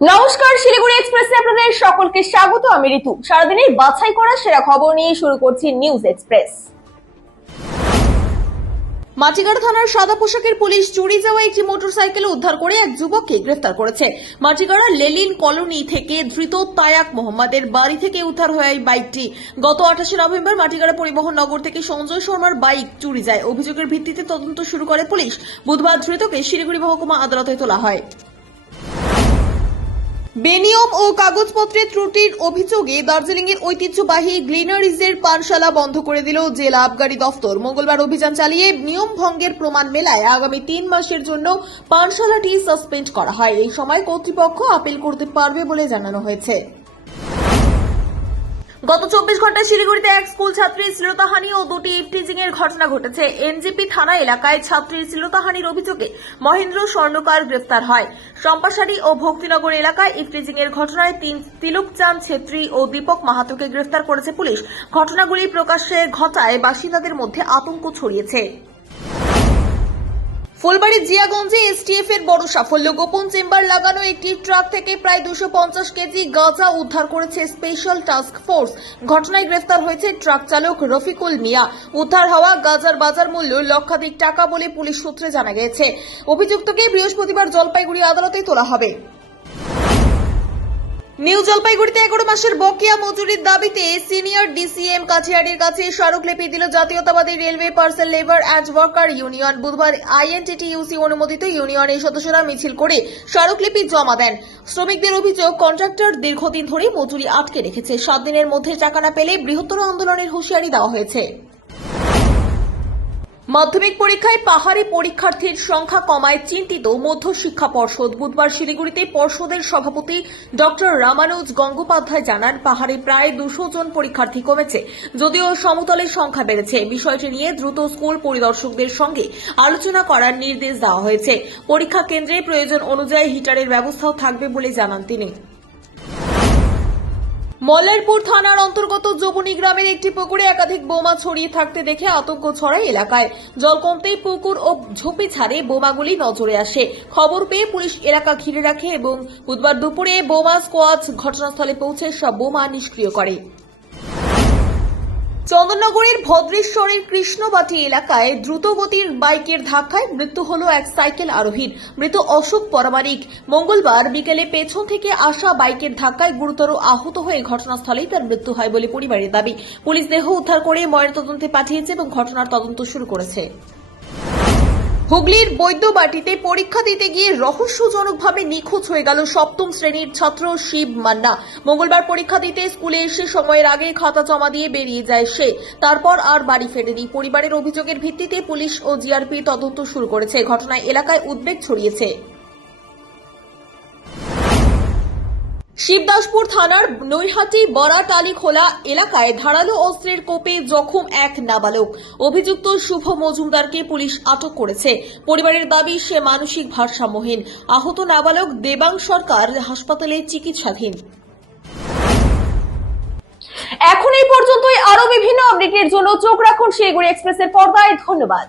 নমস্কার, শিলিগুড়ি এক্সপ্রেসে আপনাদের সকলকে স্বাগত। আমি ঋতু। সারাদিনের বাছাই করা সেরা খবর নিয়ে শুরু করছি নিউজ এক্সপ্রেস। মাটিগাড়া থানার সাদা পোশাকের পুলিশ চুরি যাওয়া একটি মোটরসাইকেল উদ্ধার করে এক যুবককে গ্রেফতার করেছে। মাটিগাড়া লেলিন কলোনি থেকে ধৃত তায়াক মোহাম্মদের বাড়ি থেকে উদ্ধার হয় এই বাইকটি। গত 28 নভেম্বর মাটিগাড়া পরিবহন নগর থেকে সঞ্জয় শর্মার বাইক চুরি যায়। অভিযোগের ভিত্তিতে তদন্ত শুরু করে পুলিশ। বুধবার ধৃতকে শিলিগুড়ি মহকুমা আদালতে তোলা হয়। বেনিয়ম ও কাগজপত্রের ত্রুটির অভিযোগে দার্জিলিংয়ের ঐতিহ্যবাহী গ্লিনারিজের পানশালা বন্ধ করে দিল জেলা আবগারি দফতর। মঙ্গলবার অভিযান চালিয়ে নিয়ম ভঙ্গের প্রমাণ মেলায় আগামী 3 মাসের জন্য পানশালাটি সাসপেন্ড করা হয়। এই সময় কর্তৃপক্ষ আপিল করতে পারবে বলে জানানো হয়েছে। গত 24 ঘন্টায় শিলিগুড়িতে এক স্কুল ছাত্রীর শ্লীলতাহানি ও 2টি ইভটিজিং এর ঘটনা ঘটেছে। এনজিপি থানা এলাকায় ছাত্রীর শ্লীলতাহানির অভিযোগে মহেন্দ্র স্বর্ণকার গ্রেফতার হয়। চম্পাশাড়ি ও ভক্তিনগর এলাকায় ইভটিজিং এর ঘটনায় তিলকচাঁদ ছেত্রী ও দীপক মাহাতোকে গ্রেফতার করেছে পুলিশ। ঘটনাগুলি প্রকাশ্যে ঘটায় বাসিন্দাদের মধ্যে আতঙ্ক ছড়িয়েছে। ফুলবাড়ির জিয়াগঞ্জে এসটিএফ এর বড় সাফল্য। গোপন চেম্বার লাগানো একটি ট্রাক থেকে প্রায় 250 কেজি গাঁজা উদ্ধার করেছে স্পেশাল টাস্ক ফোর্স। ঘটনায় গ্রেফতার হয়েছে ট্রাক চালক রফিকুল মিয়া। উদ্ধার হওয়া গাঁজার বাজার মূল্য লক্ষাধিক টাকা বলে পুলিশ সূত্রে জানা গেছে। অভিযুক্তকে বৃহস্পতিবার জলপাইগুড়ি আদালতে তোলা হবে। নিউ জলপাইগুড়িতে 11 মাসের বকেয়া মজুরির দাবিতে সিনিয়র ডিসিএম কাঠিয়াড়ির কাছে স্মারকলিপি দিল জাতীয়তাবাদী railway parcel labour and worker union. বুধবার আইএনটিটিইউসি অনুমোদিত ইউনিয়নের সদস্যরা মিছিল করে স্মারকলিপি জমা দেন। শ্রমিকদের অভিযোগ, কন্ট্রাক্টর দীর্ঘদিন ধরে মজুরি আটকে রেখেছে। 7 দিনের মধ্যে টাকা না পেলে বৃহত্তর আন্দোলনের হুঁশিয়ারি দেওয়া হয়েছে। মাধ্যমিক পরীক্ষায় পাহাড়ি পরীক্ষার্থীর সংখ্যা কমায় চিন্তিত মধ্যশিক্ষা পর্ষদ। বুধবার শিলিগুড়িতে পর্ষদের সভাপতি ডক্টর রামানুজ গঙ্গোপাধ্যায় জানান, পাহাড়ে প্রায় 200 জন পরীক্ষার্থী কমেছে, যদিও সমতলের সংখ্যা বেড়েছে। বিষয়টি নিয়ে দ্রুত স্কুল পরিদর্শকদের সঙ্গে আলোচনা করার নির্দেশ দেওয়া হয়েছে। পরীক্ষা কেন্দ্রে প্রয়োজন অনুযায়ী হিটারের ব্যবস্থাও থাকবে বলে জানান তিনি। মল্লারপুর থানার অন্তর্গত জবনী গ্রামের একটি পুকুরে একাধিক বোমা ছড়িয়ে থাকতে দেখে আতঙ্ক ছড়ায় এলাকায়। জল কমতেই পুকুর ও ঝোপে ছাড়ে বোমাগুলি নজরে আসে। খবর পেয়ে পুলিশ এলাকা ঘিরে রাখে এবং বুধবার দুপুরে বোমা স্কোয়াড ঘটনাস্থলে পৌঁছে সব বোমা নিষ্ক্রিয় করে। চন্দননগরের ভদ্রেশ্বরের কৃষ্ণবাটি এলাকায় দ্রুতগতির বাইকের ধাক্কায় মৃত্যু হল এক সাইকেল আরোহীর। মৃত অশোক পরামানিক মঙ্গলবার বিকেলে পেছন থেকে আসা বাইকের ধাক্কায় গুরুতর আহত হয়ে ঘটনাস্থলেই তার মৃত্যু হয় বলে পরিবারের দাবি। পুলিশ দেহ উদ্ধার করে ময়নাতদন্তে পাঠিয়েছে এবং ঘটনার তদন্ত শুরু করেছে। হুগলির বৈদ্যবাটিতে পরীক্ষা দিতে গিয়ে রহস্যজনকভাবে নিখোঁজ হয়ে গেল 7ম শ্রেণীর ছাত্র শিব মান্না। মঙ্গলবার পরীক্ষা দিতে স্কুলে এসে সময়ের আগে খাতা জমা দিয়ে বেরিয়ে যায় সে। তারপর আর বাড়ি ফেরেনি। পরিবারের অভিযোগের ভিত্তিতে পুলিশ ও জিআরপি তদন্ত শুরু করেছে। ঘটনায় এলাকায় উদ্বেগ ছড়িয়েছে। শিবদাসপুর থানার নৈহাটি বরাটালি খোলা এলাকায় ধারালো অস্ত্রের কোপে জখম এক নাবালক। অভিযুক্ত শুভ মজুমদারকে পুলিশ আটক করেছে। পরিবারের দাবি, সে মানসিক ভারসাম্যহীন। আহত নাবালক দেবাং সরকার হাসপাতালে চিকিৎসাধীন। এখন এই পর্যন্তই। আরো বিভিন্ন আপডেটের জন্য চোখ রাখুন শিলিগুড়ি এক্সপ্রেসের পর্দায়। ধন্যবাদ।